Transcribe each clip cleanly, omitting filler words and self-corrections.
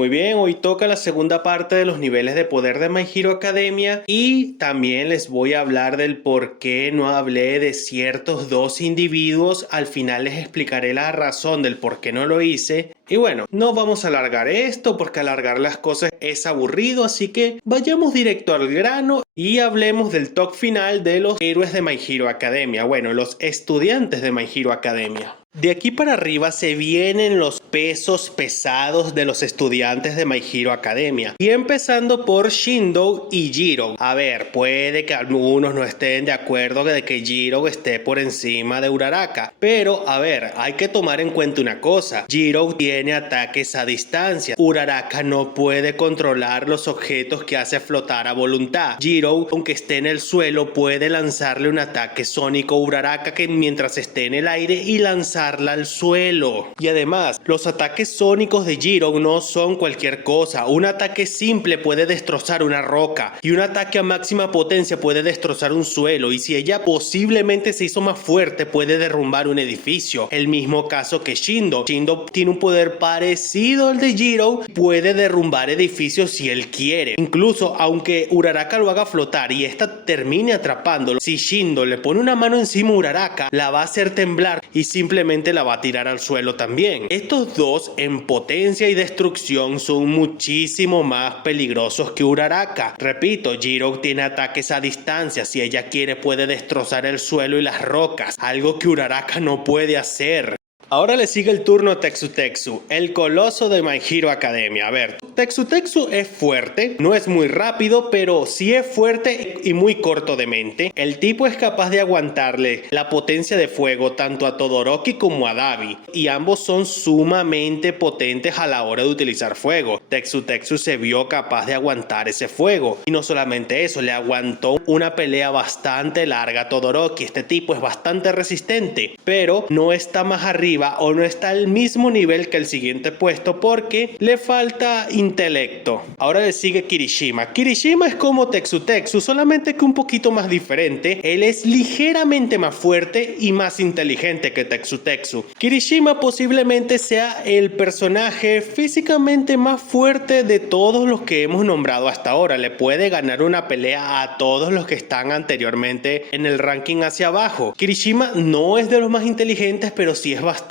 Muy bien, hoy toca la segunda parte de los niveles de poder de My Hero Academia y también les voy a hablar del por qué no hablé de ciertos dos individuos. Al final les explicaré la razón del por qué no lo hice. Y bueno, no vamos a alargar esto porque alargar las cosas es aburrido, así que vayamos directo al grano y hablemos del top final de los héroes de My Hero Academia. Bueno, los estudiantes de My Hero Academia. De aquí para arriba se vienen los pesos pesados de los estudiantes de My Hero Academia. Y empezando por Shindo y Jiro. A ver, puede que algunos no estén de acuerdo de que Jiro esté por encima de Uraraka. Pero, a ver, hay que tomar en cuenta una cosa. Jiro tiene ataques a distancia. Uraraka no puede controlar los objetos que hace flotar a voluntad. Jiro, aunque esté en el suelo, puede lanzarle un ataque sónico a Uraraka que mientras esté en el aire y lanzarla al suelo. Y además, los ataques sónicos de Jiro no son cualquier cosa. Un ataque simple puede destrozar una roca y un ataque a máxima potencia puede destrozar un suelo, y si ella posiblemente se hizo más fuerte puede derrumbar un edificio. El mismo caso que Shindo. Shindo tiene un poder parecido al de Jiro, puede derrumbar edificios si él quiere. Incluso aunque Uraraka lo haga flotar y esta termine atrapándolo, si Shindo le pone una mano encima a Uraraka, la va a hacer temblar y simplemente la va a tirar al suelo también. Estos dos en potencia y destrucción son muchísimo más peligrosos que Uraraka. Repito, Jiro tiene ataques a distancia. Si ella quiere puede destrozar el suelo y las rocas, algo que Uraraka no puede hacer. Ahora le sigue el turno a Tetsu, el coloso de My Hero Academia. A ver, Tetsu es fuerte, no es muy rápido, pero sí es fuerte y muy corto de mente. El tipo es capaz de aguantarle la potencia de fuego tanto a Todoroki como a Dabi, y ambos son sumamente potentes a la hora de utilizar fuego. Tetsu se vio capaz de aguantar ese fuego, y no solamente eso, le aguantó una pelea bastante larga a Todoroki. Este tipo es bastante resistente, pero no está más arriba o no está al mismo nivel que el siguiente puesto porque le falta intelecto. Ahora le sigue Kirishima. Kirishima es como Tetsu, solamente que un poquito más diferente. Él es ligeramente más fuerte y más inteligente que Tetsu. Kirishima posiblemente sea el personaje físicamente más fuerte de todos los que hemos nombrado hasta ahora. Le puede ganar una pelea a todos los que están anteriormente en el ranking hacia abajo. Kirishima no es de los más inteligentes, pero sí es bastante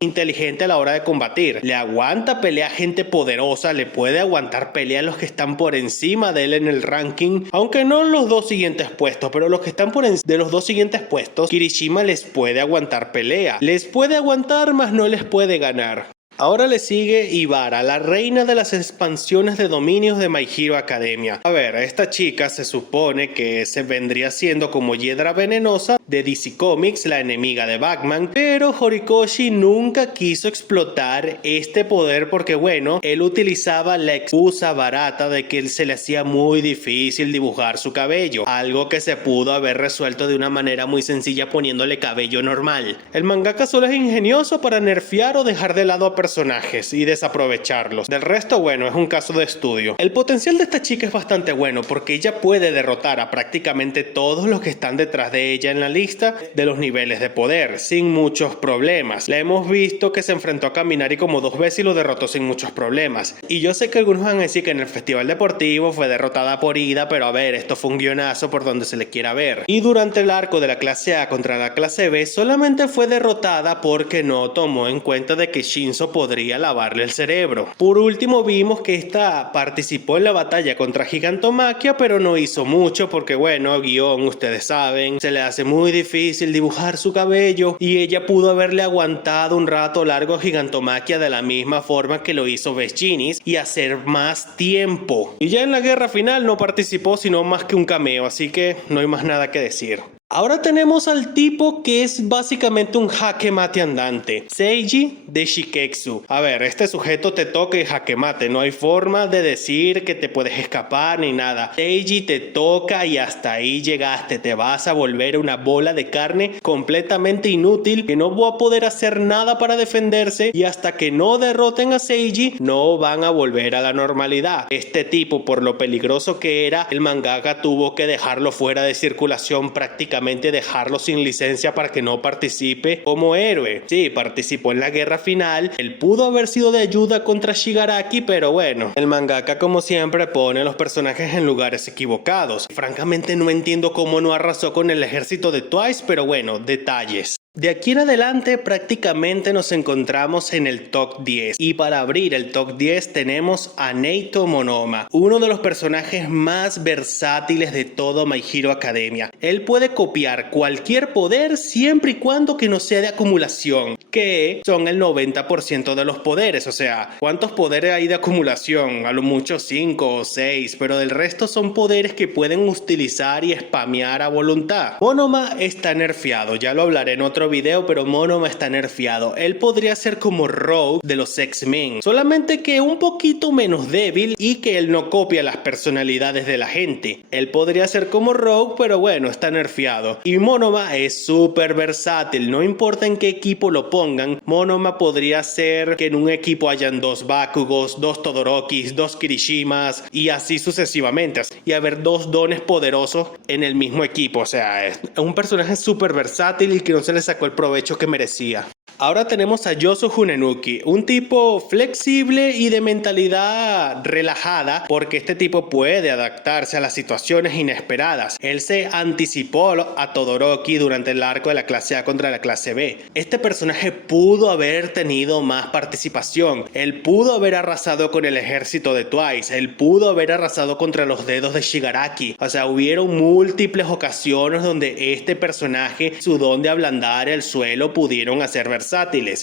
inteligente a la hora de combatir. Le aguanta pelea a gente poderosa, le puede aguantar pelea a los que están por encima de él en el ranking, aunque no los dos siguientes puestos, pero los que están por encima de los dos siguientes puestos, Kirishima les puede aguantar pelea. Les puede aguantar, mas no les puede ganar. Ahora le sigue Ibara, la reina de las expansiones de dominios de My Hero Academia. A ver, esta chica se supone que se vendría siendo como Hiedra Venenosa de DC Comics, la enemiga de Batman, pero Horikoshi nunca quiso explotar este poder porque, bueno, él utilizaba la excusa barata de que se le hacía muy difícil dibujar su cabello, algo que se pudo haber resuelto de una manera muy sencilla poniéndole cabello normal. El mangaka solo es ingenioso para nerfear o dejar de lado a personajes y desaprovecharlos. Del resto, bueno, es un caso de estudio. El potencial de esta chica es bastante bueno porque ella puede derrotar a prácticamente todos los que están detrás de ella en la lista de los niveles de poder sin muchos problemas. La hemos visto que se enfrentó a Kaminari como 2 veces y lo derrotó sin muchos problemas. Y yo sé que algunos van a decir que en el festival deportivo fue derrotada por Ida, pero a ver, esto fue un guionazo por donde se le quiera ver. Y durante el arco de la clase A contra la clase B solamente fue derrotada porque no tomó en cuenta de que Shinzo podría lavarle el cerebro. Por último vimos que esta participó en la batalla contra Gigantomachia, pero no hizo mucho porque, bueno, guión, ustedes saben, se le hace muy difícil dibujar su cabello y ella pudo haberle aguantado un rato largo a Gigantomachia de la misma forma que lo hizo Best Jeanies y hacer más tiempo. Y ya en la guerra final no participó sino más que un cameo, así que no hay más nada que decir. Ahora tenemos al tipo que es básicamente un jaque mate andante, Seiji de Shiketsu. A ver, este sujeto te toca y jaque mate, no hay forma de decir que te puedes escapar ni nada. Seiji te toca y hasta ahí llegaste, te vas a volver una bola de carne completamente inútil que no va a poder hacer nada para defenderse, y hasta que no derroten a Seiji no van a volver a la normalidad. Este tipo, por lo peligroso que era, el mangaka tuvo que dejarlo fuera de circulación prácticamente prácticamente dejarlo sin licencia para que no participe como héroe. Sí, participó en la guerra final, él pudo haber sido de ayuda contra Shigaraki, pero bueno, el mangaka como siempre pone a los personajes en lugares equivocados. Francamente no entiendo cómo no arrasó con el ejército de Twice, pero bueno, detalles. De aquí en adelante prácticamente nos encontramos en el top 10 y para abrir el top 10 tenemos a Neito Monoma, uno de los personajes más versátiles de todo My Hero Academia. Él puede copiar cualquier poder siempre y cuando que no sea de acumulación, que son el 90% de los poderes. O sea, ¿cuántos poderes hay de acumulación? A lo mucho 5 o 6, pero del resto son poderes que pueden utilizar y spamear a voluntad. Monoma está nerfeado, ya lo hablaré en otro video, pero Monoma está nerfeado. Él podría ser como Rogue de los X-Men, solamente que un poquito menos débil y que él no copia las personalidades de la gente. Él podría ser como Rogue, pero bueno, está nerfeado. Y Monoma es súper versátil, no importa en qué equipo lo pongan. Monoma podría ser que en un equipo hayan 2 Bakugos, 2 Todorokis, 2 Kirishimas y así sucesivamente, y haber 2 dones poderosos en el mismo equipo. O sea, es un personaje súper versátil y que no se le sacó el provecho que merecía. Ahora tenemos a Yosu Hunenuki, un tipo flexible y de mentalidad relajada, porque este tipo puede adaptarse a las situaciones inesperadas. Él se anticipó a Todoroki durante el arco de la clase A contra la clase B. Este personaje pudo haber tenido más participación. Él pudo haber arrasado con el ejército de Twice. Él pudo haber arrasado contra los dedos de Shigaraki. O sea, hubieron múltiples ocasiones donde este personaje, su don de ablandar el suelo, pudieron hacer versátiles.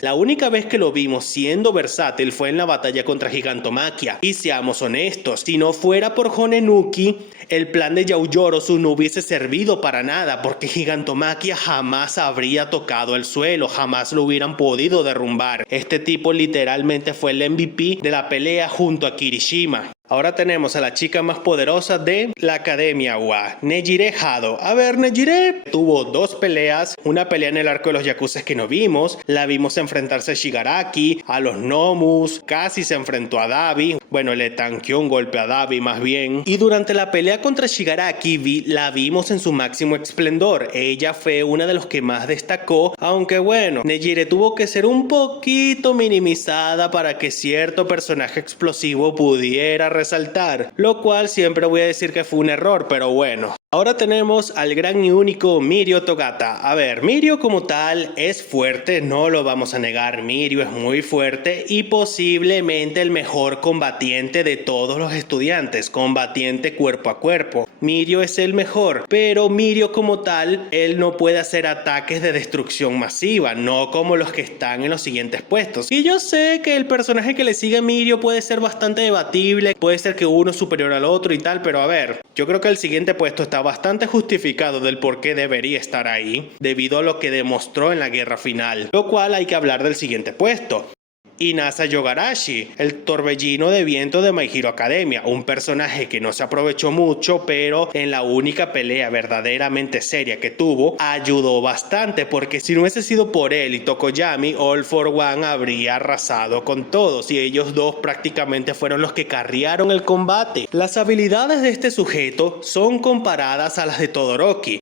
La única vez que lo vimos siendo versátil fue en la batalla contra Gigantomachia. Y seamos honestos, si no fuera por Hunenuki, el plan de Yaoyorozu no hubiese servido para nada, porque Gigantomachia jamás habría tocado el suelo, jamás lo hubieran podido derrumbar. Este tipo literalmente fue el MVP de la pelea junto a Kirishima. Ahora tenemos a la chica más poderosa de la Academia UA, Nejire Hado. A ver, Nejire tuvo 2 peleas, una pelea en el arco de los Yakuza que no vimos, la vimos enfrentarse a Shigaraki, a los Nomus, casi se enfrentó a Dabi, bueno, le tanqueó un golpe a Dabi más bien, y durante la pelea contra Shigaraki la vimos en su máximo esplendor. Ella fue una de los que más destacó, aunque bueno, Nejire tuvo que ser un poquito minimizada para que cierto personaje explosivo pudiera resaltar, lo cual siempre voy a decir que fue un error, pero bueno. Ahora tenemos al gran y único Mirio Togata. A ver, Mirio como tal es fuerte, no lo vamos a negar. Mirio es muy fuerte y posiblemente el mejor combatiente de todos los estudiantes, combatiente cuerpo a cuerpo. Mirio es el mejor, pero Mirio como tal, él no puede hacer ataques de destrucción masiva, no como los que están en los siguientes puestos. Y yo sé que el personaje que le sigue a Mirio puede ser bastante debatible, puede ser que uno es superior al otro y tal, pero a ver, yo creo que el siguiente puesto está bastante justificado del por qué debería estar ahí, debido a lo que demostró en la guerra final, lo cual hay que hablar del siguiente puesto. Inasa Yogarashi, el torbellino de viento de My Hero Academia, un personaje que no se aprovechó mucho, pero en la única pelea verdaderamente seria que tuvo, ayudó bastante, porque si no hubiese sido por él y Tokoyami, All for One habría arrasado con todos, y ellos dos prácticamente fueron los que carriaron el combate. Las habilidades de este sujeto son comparadas a las de Todoroki,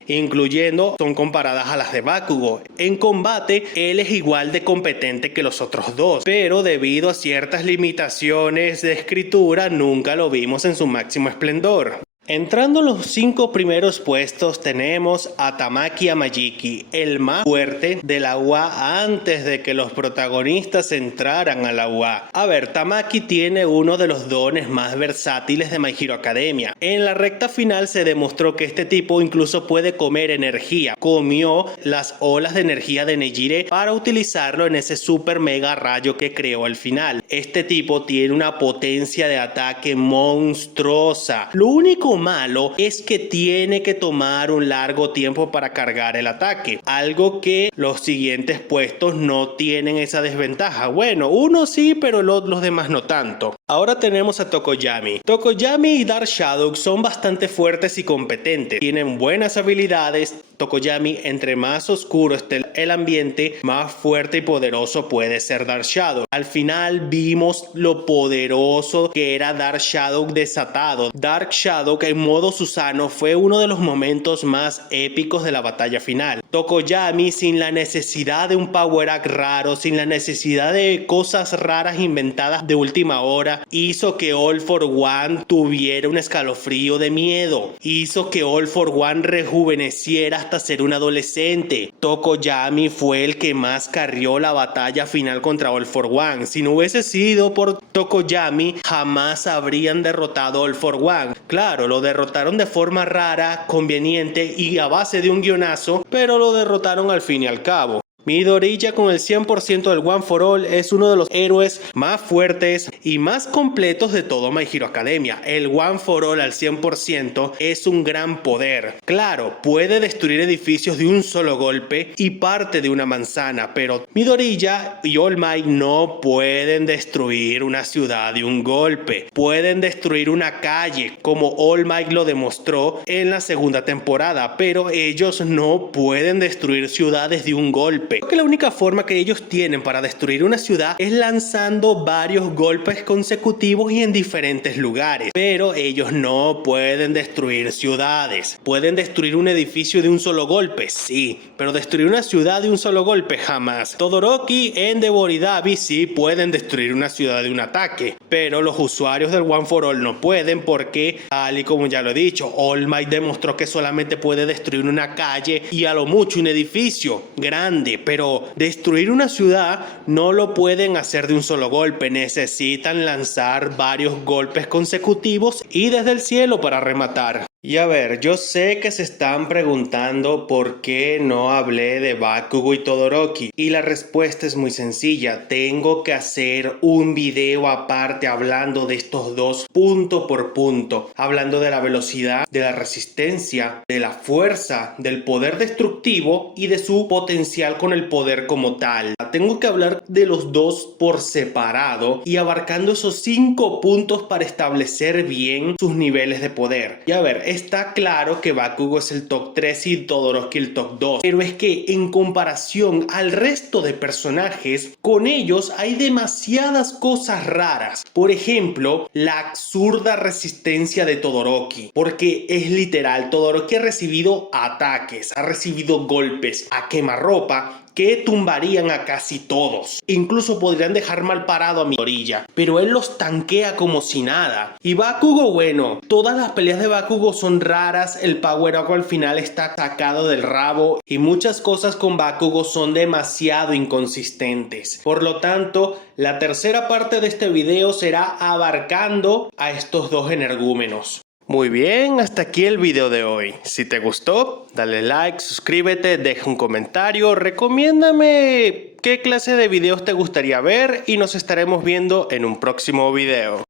son comparadas a las de Bakugo. En combate, él es igual de competente que los otros dos, pero debido a ciertas limitaciones de escritura nunca lo vimos en su máximo esplendor. Entrando en los 5 primeros puestos tenemos a Tamaki Amajiki, el más fuerte de la UA antes de que los protagonistas entraran a la UA. A ver, Tamaki tiene uno de los dones más versátiles de My Hero Academia. En la recta final se demostró que este tipo incluso puede comer energía. Comió las olas de energía de Nejire para utilizarlo en ese super mega rayo que creó al final. Este tipo tiene una potencia de ataque monstruosa. Lo único malo es que tiene que tomar un largo tiempo para cargar el ataque, algo que los siguientes puestos no tienen esa desventaja. Bueno, uno sí, pero los demás no tanto. Ahora tenemos a Tokoyami. Tokoyami y Dark Shadow son bastante fuertes y competentes, tienen buenas habilidades Tokoyami, entre más oscuro esté el ambiente, más fuerte y poderoso puede ser Dark Shadow. Al final vimos lo poderoso que era Dark Shadow desatado. Dark Shadow, que en modo Susanoo, fue uno de los momentos más épicos de la batalla final. Tokoyami, sin la necesidad de un power up raro, sin la necesidad de cosas raras inventadas de última hora, hizo que All for One tuviera un escalofrío de miedo. Hizo que All for One rejuveneciera hasta ser un adolescente. Tokoyami fue el que más carrió la batalla final contra All for One. Si no hubiese sido por Tokoyami, jamás habrían derrotado All for One. Claro, lo derrotaron de forma rara, conveniente y a base de un guionazo, pero lo derrotaron al fin y al cabo. Midoriya, con el 100% del One for All, es uno de los héroes más fuertes y más completos de todo My Hero Academia. El One for All al 100% es un gran poder. Claro, puede destruir edificios de un solo golpe y parte de una manzana, pero Midoriya y All Might no pueden destruir una ciudad de un golpe. Pueden destruir una calle, como All Might lo demostró en la segunda temporada, pero ellos no pueden destruir ciudades de un golpe. Creo que la única forma que ellos tienen para destruir una ciudad es lanzando varios golpes consecutivos y en diferentes lugares. Pero ellos no pueden destruir ciudades. Pueden destruir un edificio de un solo golpe, sí, pero destruir una ciudad de un solo golpe jamás. Todoroki, Endeavor y Dabi sí pueden destruir una ciudad de un ataque, pero los usuarios del One for All no pueden porque, tal y como ya lo he dicho, All Might demostró que solamente puede destruir una calle y a lo mucho un edificio grande, pero destruir una ciudad no lo pueden hacer de un solo golpe. Necesitan lanzar varios golpes consecutivos y desde el cielo para rematar. Y a ver, yo sé que se están preguntando por qué no hablé de Bakugo y Todoroki. Y la respuesta es muy sencilla. Tengo que hacer un video aparte hablando de estos dos punto por punto. Hablando de la velocidad, de la resistencia, de la fuerza, del poder destructivo y de su potencial con el poder como tal. Tengo que hablar de los dos por separado y abarcando esos 5 puntos para establecer bien sus niveles de poder. Y a ver, está claro que Bakugo es el top 3 y Todoroki el top 2, pero es que en comparación al resto de personajes, con ellos hay demasiadas cosas raras. Por ejemplo, la absurda resistencia de Todoroki, porque es literal, Todoroki ha recibido ataques, ha recibido golpes a quemarropa que tumbarían a casi todos. Incluso podrían dejar mal parado a Midoriya, pero él los tanquea como si nada. Y Bakugo, bueno, todas las peleas de Bakugo son raras, el power up al final está sacado del rabo y muchas cosas con Bakugo son demasiado inconsistentes. Por lo tanto, la tercera parte de este video será abarcando a estos dos energúmenos. Muy bien, hasta aquí el video de hoy. Si te gustó, dale like, suscríbete, deja un comentario, recomiéndame qué clase de videos te gustaría ver y nos estaremos viendo en un próximo video.